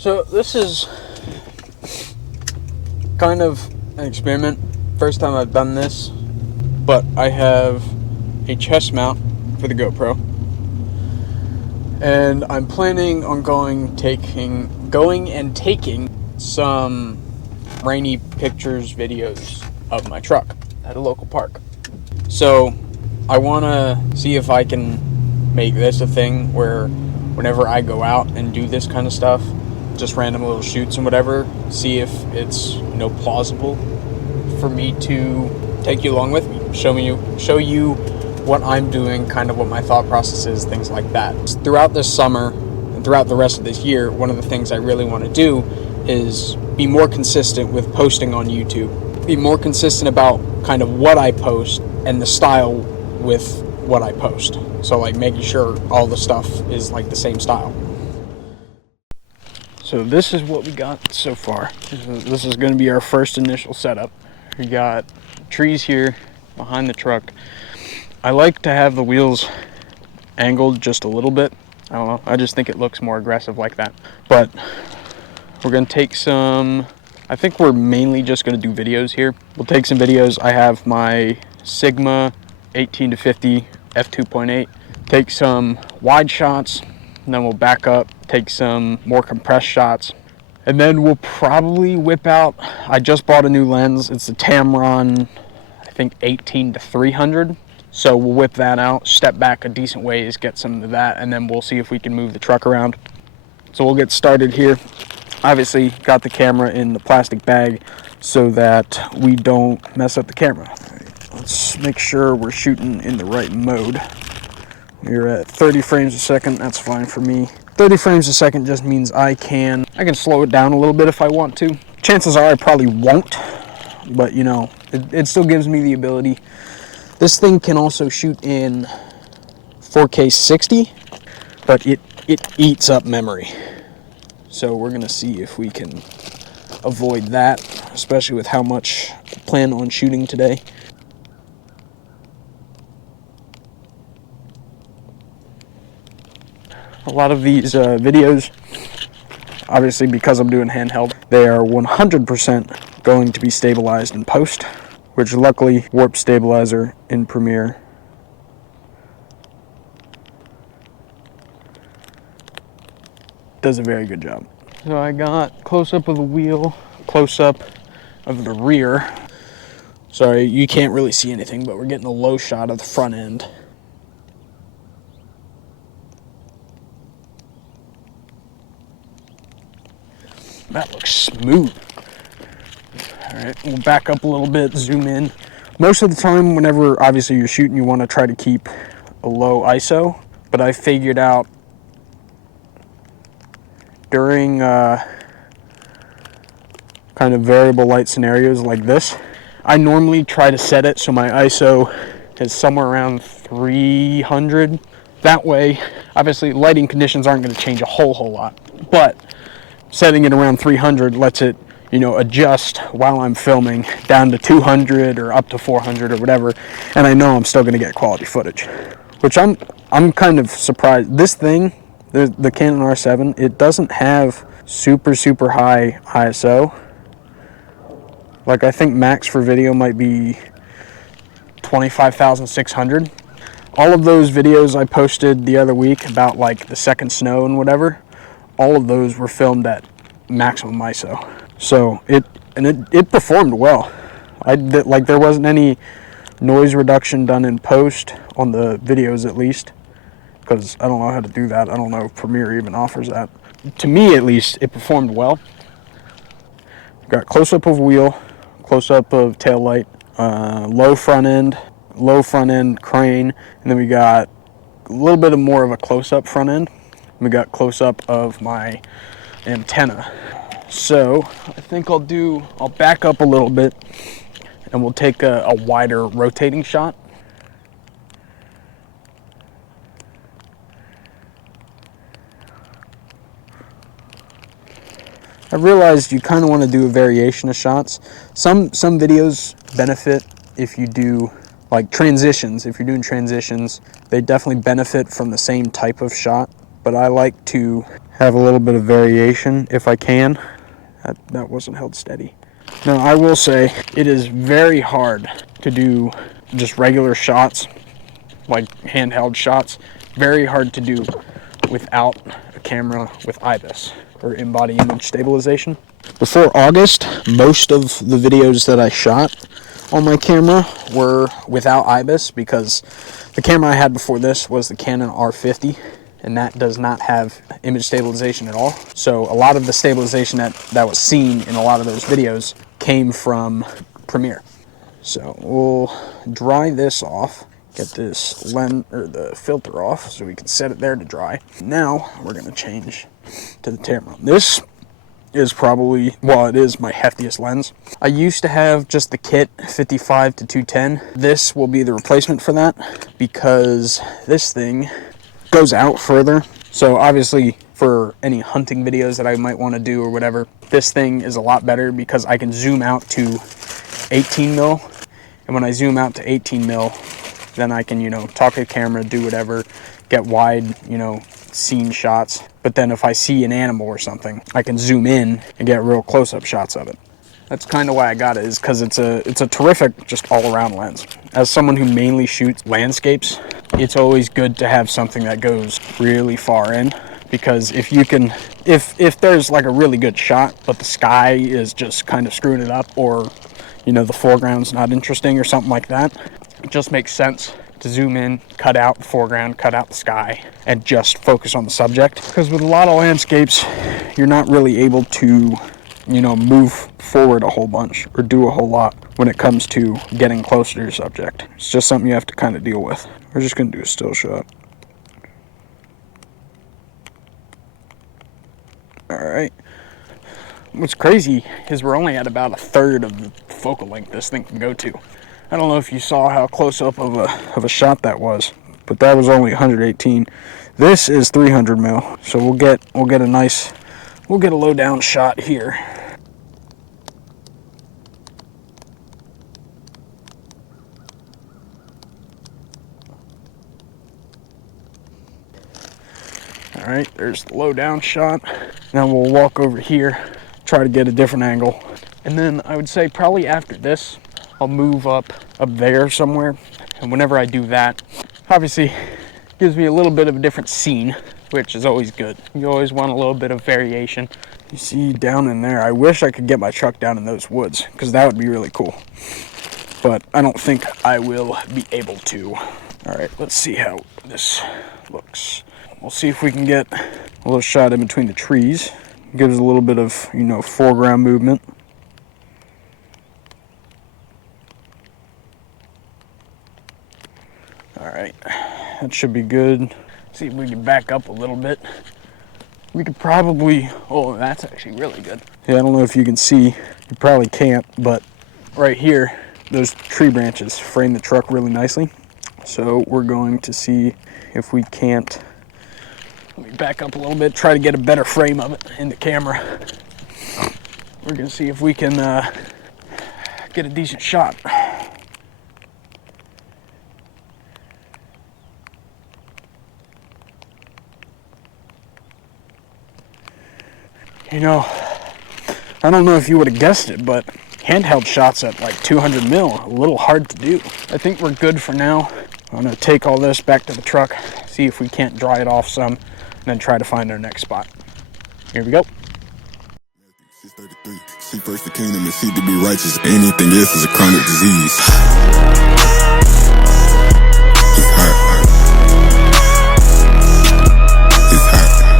So this is kind of an experiment. First time I've done this, but I have a chest mount for the GoPro, and I'm planning on going and taking some rainy pictures, videos of my truck at a local park. So I want to see if I can make this a thing where whenever I go out and do this kind of stuff, just random little shoots and whatever, see if it's plausible for me to take you along with me, show you what I'm doing, kind of what my thought process is, things like that. Throughout this summer and throughout the rest of this year, one of the things I really want to do is be more consistent with posting on YouTube, be more consistent about kind of what I post and the style with what I post. So like making sure all the stuff is like the same style. So this is what we got so far. This is going to be our first initial setup. We got trees here behind the truck. I like to have the wheels angled just a little bit. I don't know, I just think it looks more aggressive like that. But we're going to take some, I think we're mainly just going to do videos here. We'll take some videos. I have my Sigma 18 to 50 f2.8. Take some wide shots, and then we'll back up, take some more compressed shots, and then we'll probably whip out, I just bought a new lens. It's the Tamron, I think 18 to 300. So we'll whip that out, step back a decent ways, get some of that, and then we'll see if we can move the truck around. So we'll get started here. Obviously got the camera in the plastic bag so that we don't mess up the camera. Let's make sure we're shooting in the right mode. We're at 30 frames a second, that's fine for me. 30 frames a second just means I can slow it down a little bit if I want to. Chances are I probably won't, but it still gives me the ability. This thing can also shoot in 4K 60, but it eats up memory. So we're gonna see if we can avoid that, especially with how much I plan on shooting today. A lot of these videos, obviously because I'm doing handheld, they are 100% going to be stabilized in post, which luckily Warp Stabilizer in Premiere does a very good job. So I got close-up of the wheel, close-up of the rear. Sorry, you can't really see anything, but we're getting a low shot of the front end. That looks smooth. All right, we'll back up a little bit, zoom in. Most of the time, whenever obviously you're shooting, you want to try to keep a low ISO, but I figured out during kind of variable light scenarios like this, I normally try to set it so my ISO is somewhere around 300. That way, obviously lighting conditions aren't going to change a whole lot, but setting it around 300 lets it, adjust while I'm filming down to 200 or up to 400 or whatever, and I know I'm still going to get quality footage, which I'm kind of surprised. This thing, the Canon R7, it doesn't have super high ISO. Like I think max for video might be 25,600. All of those videos I posted the other week about like the second snow and whatever, all of those were filmed at maximum ISO. So it performed well. There wasn't any noise reduction done in post on the videos, at least, because I don't know how to do that. I don't know if Premiere even offers that. To me, at least, it performed well. Got close-up of wheel, close-up of tail light, low front end crane, and then we got a little bit more of a close-up front end. We got close-up of my antenna. So I think I'll back up a little bit and we'll take a wider rotating shot. I realized you kind of want to do a variation of shots. Some videos benefit if you do like transitions. If you're doing transitions, they definitely benefit from the same type of shot, but I like to have a little bit of variation if I can. That wasn't held steady. Now, I will say it is very hard to do just regular shots, like handheld shots. Very hard to do without a camera with IBIS, or in-body image stabilization. Before August, most of the videos that I shot on my camera were without IBIS, because the camera I had before this was the Canon R50, and that does not have image stabilization at all. So a lot of the stabilization that was seen in a lot of those videos came from Premiere. So we'll dry this off, get this lens or the filter off so we can set it there to dry. Now we're gonna change to the Tamron. This is probably, well, it is my heftiest lens. I used to have just the kit 55 to 210. This will be the replacement for that, because this thing goes out further. So obviously for any hunting videos that I might want to do or whatever, this thing is a lot better because I can zoom out to 18 mil. And when I zoom out to 18 mil, then I can, talk to the camera, do whatever, get wide, scene shots. But then if I see an animal or something, I can zoom in and get real close-up shots of it. That's kind of why I got it, is because it's a terrific, just all-around lens. As someone who mainly shoots landscapes, it's always good to have something that goes really far in, because if you can, if there's like a really good shot, but the sky is just kind of screwing it up, or the foreground's not interesting or something like that, it just makes sense to zoom in, cut out the foreground, cut out the sky, and just focus on the subject. Because with a lot of landscapes, you're not really able to move forward a whole bunch or do a whole lot when it comes to getting closer to your subject. It's just something you have to kind of deal with. We're just going to do a still shot. Alright. What's crazy is we're only at about a third of the focal length this thing can go to. I don't know if you saw how close up of a shot that was, but that was only 118. This is 300 mil, so we'll get a low down shot here. Alright, there's the low down shot. Now we'll walk over here, try to get a different angle. And then I would say probably after this, I'll move up there somewhere. And whenever I do that, obviously gives me a little bit of a different scene, which is always good. You always want a little bit of variation. You see down in there, I wish I could get my truck down in those woods, because that would be really cool. But I don't think I will be able to. Alright, let's see how this looks. We'll see if we can get a little shot in between the trees. Gives a little bit of, foreground movement. Alright, that should be good. See if we can back up a little bit. We could probably, oh, that's actually really good. Yeah, I don't know if you can see, you probably can't, but right here, those tree branches frame the truck really nicely. So we're going to see if we can't, let me back up a little bit, try to get a better frame of it in the camera. We're going to see if we can get a decent shot. I don't know if you would have guessed it, but handheld shots at like 200 mil, a little hard to do. I think we're good for now. I'm going to take all this back to the truck, see if we can't dry it off some, and then try to find our next spot. Here we go. 633. Seek first the kingdom and seek to be righteous. Anything else is a chronic disease.